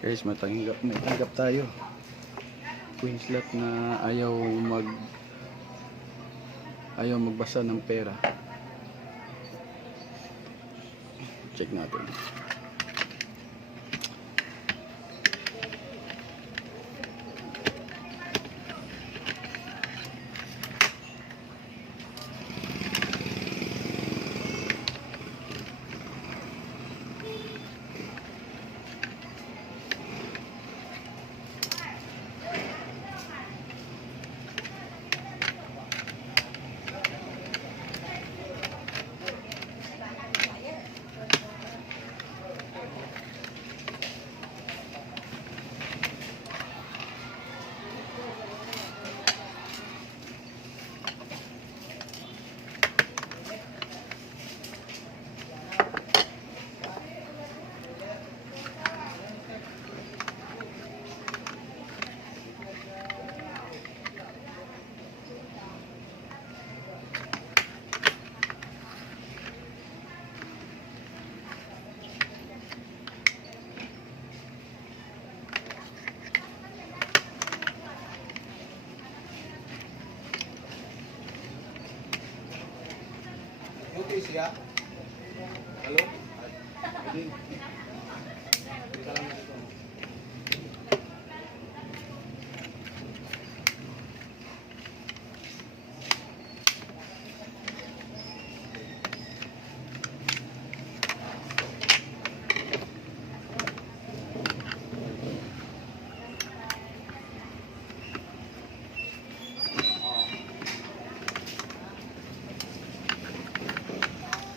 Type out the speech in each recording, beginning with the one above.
Guys, may tanggap tayo. Queen slot na ayaw magbasa ng pera. Check natin. Okay siya. Halo? Hindi.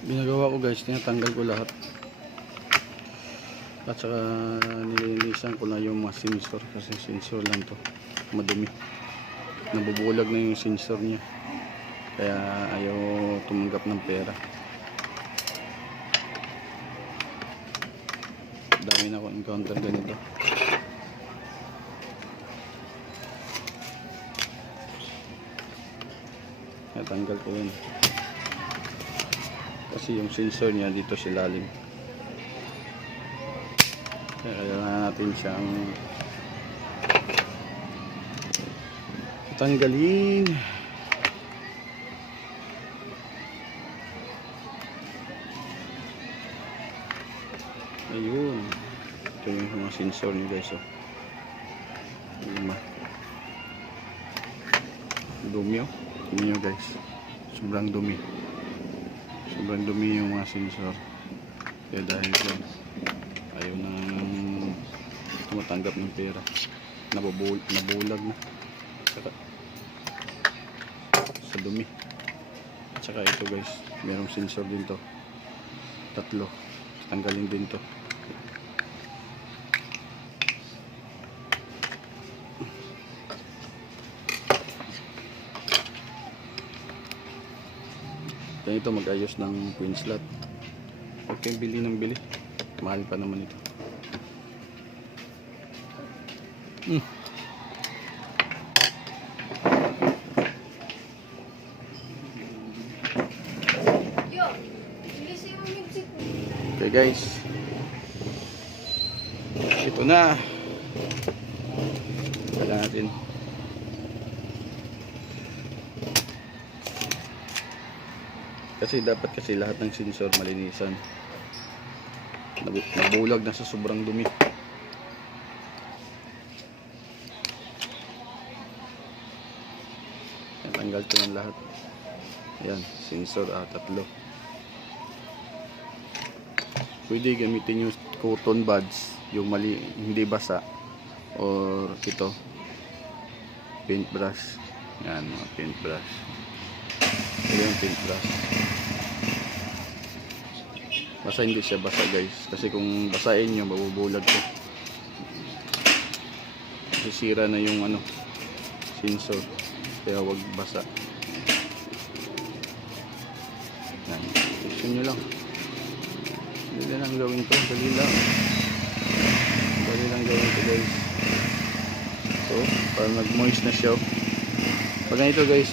Ginagawa ko guys, tinatanggal ko lahat. At saka nililinisan ko na yung mga sensor, kasi sensor lang to, madumi. Nabubulag na yung sensor niya, kaya ayaw tumanggap ng pera. Dami na ako encounter ganito. Natanggal ko yun kasi yung sensor niya dito sa ilalim, kaya kailangan natin siyang tanggalin. Ayun, ito yung mga sensor niya guys. Dumi, dumi nyo guys, sobrang dumi. Sobrang dumi yung mga sensor, kaya dahil dyan ayaw na tumatanggap ng pera, nabulag na sa dumi. At saka ito guys, merong sensor din to, tatlo, tanggalin din to. Ganito mag-ayos ng queen slot. Huwag kayong bili ng bili, mahal pa naman ito. Okay guys, ito na, kailangan natin. Kasi dapat lahat ng sensor malinisan. Nabulag na sa sobrang dumi. Tanggal ko ng lahat. Ayan, sensor tatlo. Pwede gamitin yung cotton buds, yung hindi basa, or ito, paintbrush. Yan, mga paintbrush. Ito yung paintbrush. Basta hindi siya basa guys, kasi kung basain nyo mabubulag ko, sisira na yung sensor, kaya wag basa. Yan, gusto nyo lang, dali lang gawin to, dali lang gawin to guys. So para nag moist na siya, pag ganito guys,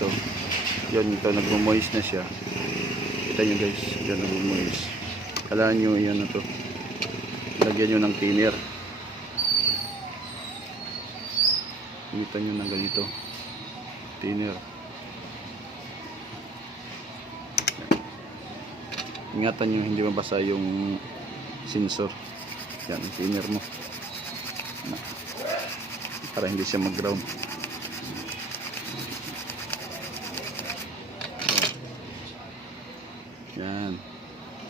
yan, ito nagmo-moist na siya. Kita nyo guys, yan nagmo-moist. Kailangan nyo yan na to, lagyan nyo ng thinner Initan nyo ng ganito. Thinner. Ingatan nyo hindi mabasa yung sensor. Yan, yung thinner mo. Para hindi siya mag-ground. Yan.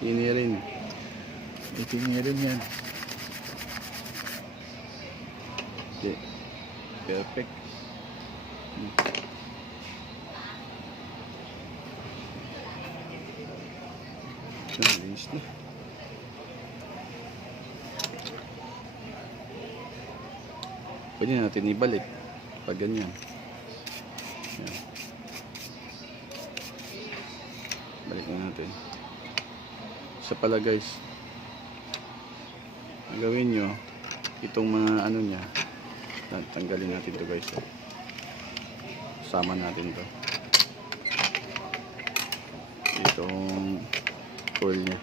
Tinirin. Tinirin yan. Okay. Perfect. Linis na. Pwede natin ibalik pag ganyan. Yan. Balik na natin. Isa pala guys, ang gawin nyo, itong mga ano nya, tanggalin natin to guys. Sama natin to. Itong coil nya.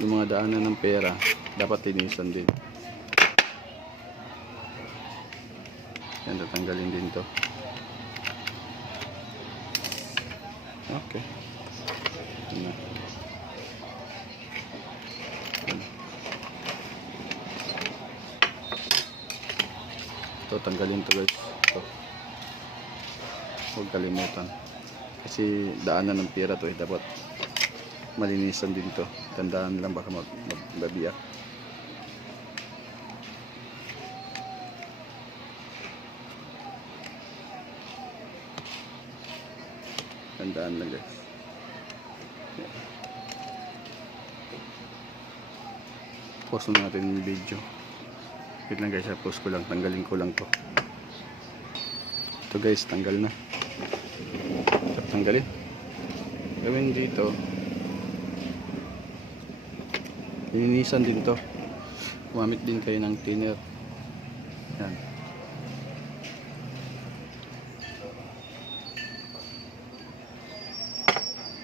Yung mga daanan ng pera dapat linisan din. Yan, tatanggalin din to. Okay. Ito na. Yan. Ito, tanggalin to guys. Ito. Huwag kalimutan. Kasi daanan ng pera to dapat malinisan din to. Tandaan lang baka magbabiyak. Tandaan lang guys. Pause na natin yung video. Wait lang guys, pause ko lang. Tanggalin ko lang to. Ito guys, tanggal na. Tanggalin. Gawin dito. Linisan din to. Gumamit din kayo ng thinner. Yan.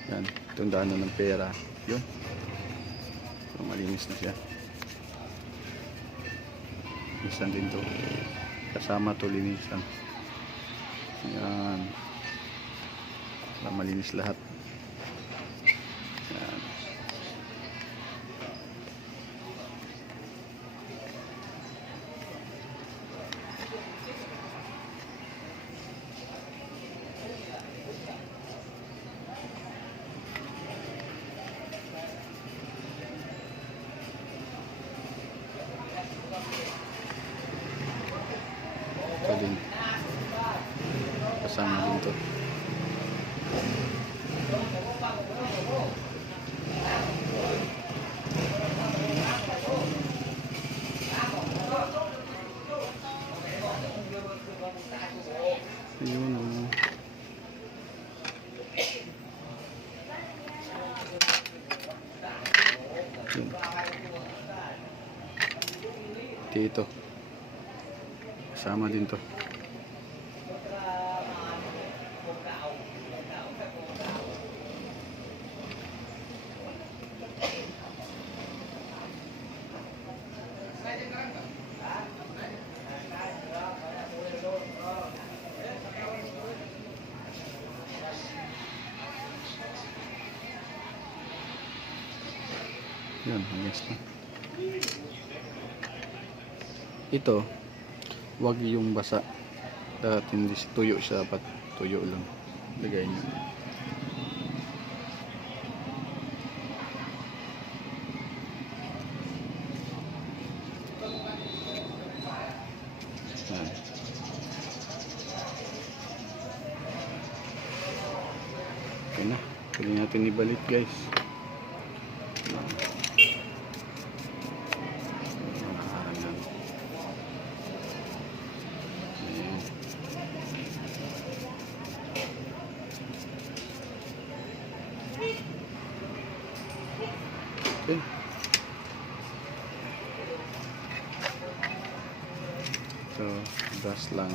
Yan. Itong daanan ng pera. Yun. So, malinis na siya. Linisan din to. Kasama to linisan. Yan. Para malinis lahat. Yan. Ito din. Kasama din to. Ayun o. Dito. Kasama din to. Yan, hanggang na. Ito, wag yung basa. Dapat hindi tuyo siya, dapat tuyo lang. Lagay nyo. Yan. Okay na. Pwede natin ibalik guys. Okay. So, brush lang.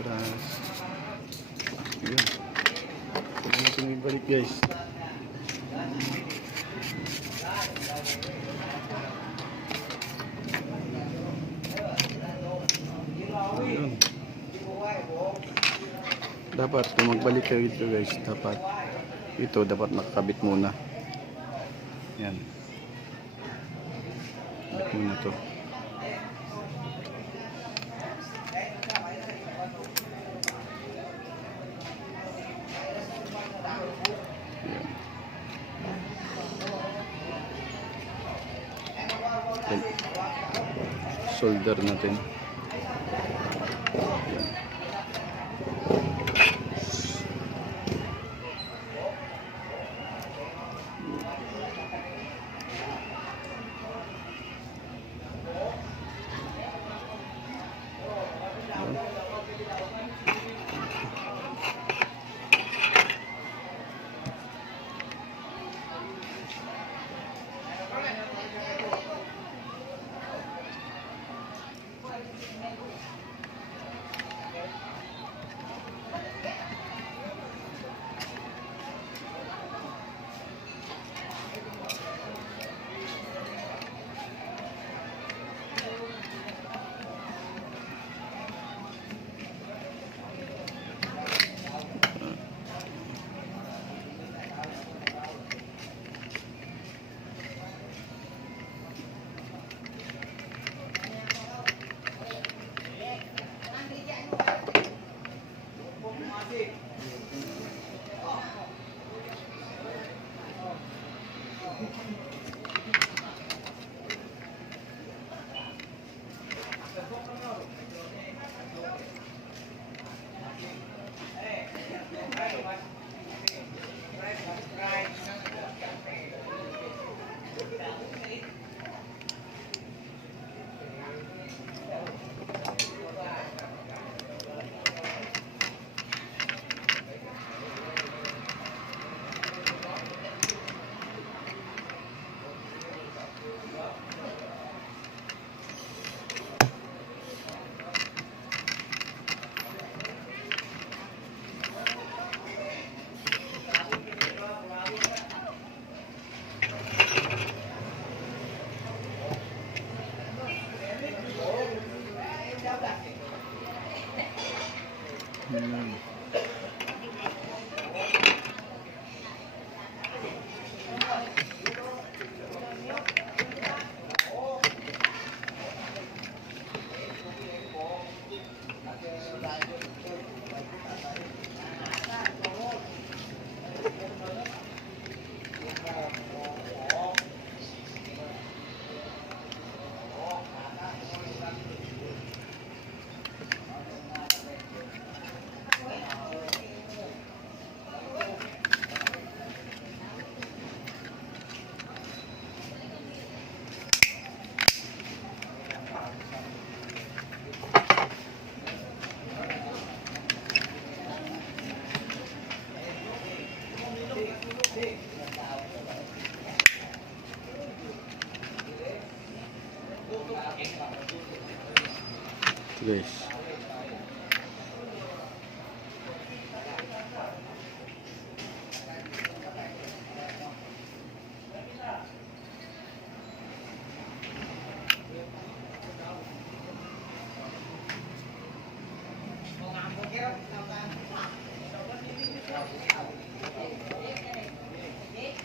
Brush. Yun. sumibalik guys. Ayun. Dapat kung magbalik kayo dito guys, dapat ito dapat nakakabit muna. Yan. Kabit muna to. Yan. Solder natin. Yan. Ayan. Ito guys.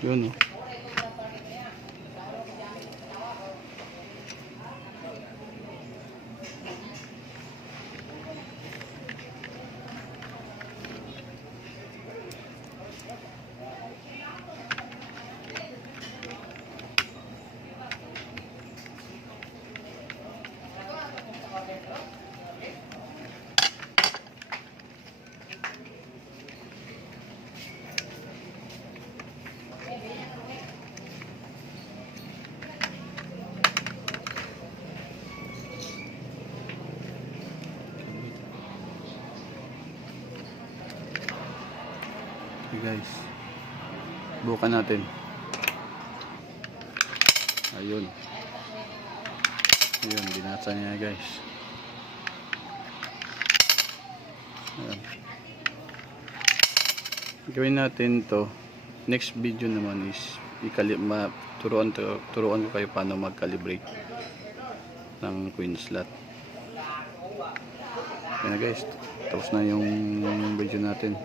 Yun oh. Okay guys, bukan natin. Ayun, ayun, binasa niya guys. Ayun. Gawin natin to. Next video naman is turuan ko kayo paano mag-calibrate ng queen slot. Yan na guys, tapos na yung video natin.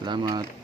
Salamat.